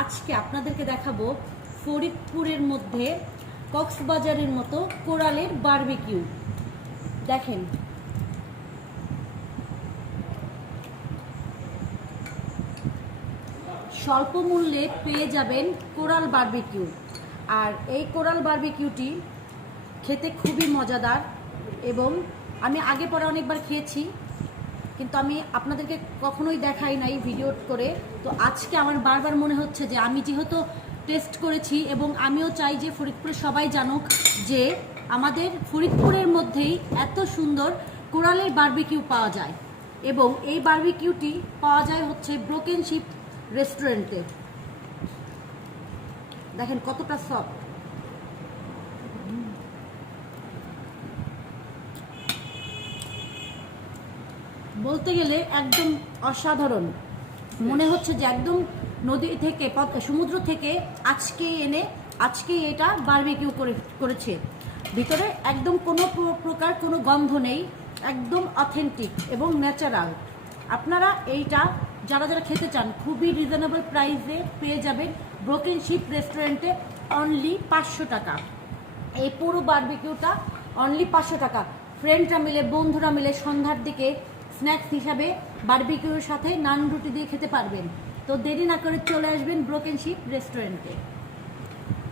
আজকে আপনাদেরকে দেখাবো ফরিদপুরের মধ্যে কক্সবাজারের মতো কোরালের বারবিকিউ। দেখেন, স্বল্প মূল্যে পেয়ে যাবেন কোরাল বারবিকিউ। আর এই কোরাল বারবিকিউটি খেতে খুবই মজাদার এবং আমি আগে পরে অনেকবার খেয়েছি, কিন্তু আমি আপনাদেরকে কখনোই দেখাই নাই ভিডিও করে। তো আজকে আমার বারবার মনে হচ্ছে যে আমি যেহেতু টেস্ট করেছি এবং আমিও চাই যে ফরিদপুরে সবাই জানুক যে আমাদের ফরিদপুরের মধ্যেই এত সুন্দর কোরালের বারবিকিউ পাওয়া যায়। এবং এই বারবিকিউটি পাওয়া যায় হচ্ছে ব্রোকেন শিপ রেস্টুরেন্টে। দেখেন কতটা সফট। বলতে গেলে একদম অসাধারণ মনে হচ্ছে যে একদম নদী থেকে সমুদ্র থেকে আজকেই এটা বারবিকিউ করেছে। ভিতরে একদম কোনো প্রকার কোনো গন্ধ নেই, একদম অথেন্টিক এবং ন্যাচারাল। আপনারা এইটা যারা যারা খেতে চান খুবই রিজনেবল প্রাইসে পেয়ে যাবেন ব্রোকেন শিপ রেস্টুরেন্টে। অনলি 500 টাকা এই পুরো বারবিকিউটা, অনলি 500 টাকা। ফ্রেন্ডরা মিলে, বন্ধুরা মিলে সন্ধ্যার দিকে স্ন্যাক্স হিসাবে বারবিকিউর সাথে নান রুটি দিয়ে খেতে পারবেন। তো দেরি না করে চলে আসবেন ব্রোকেন শিপ রেস্টুরেন্টে।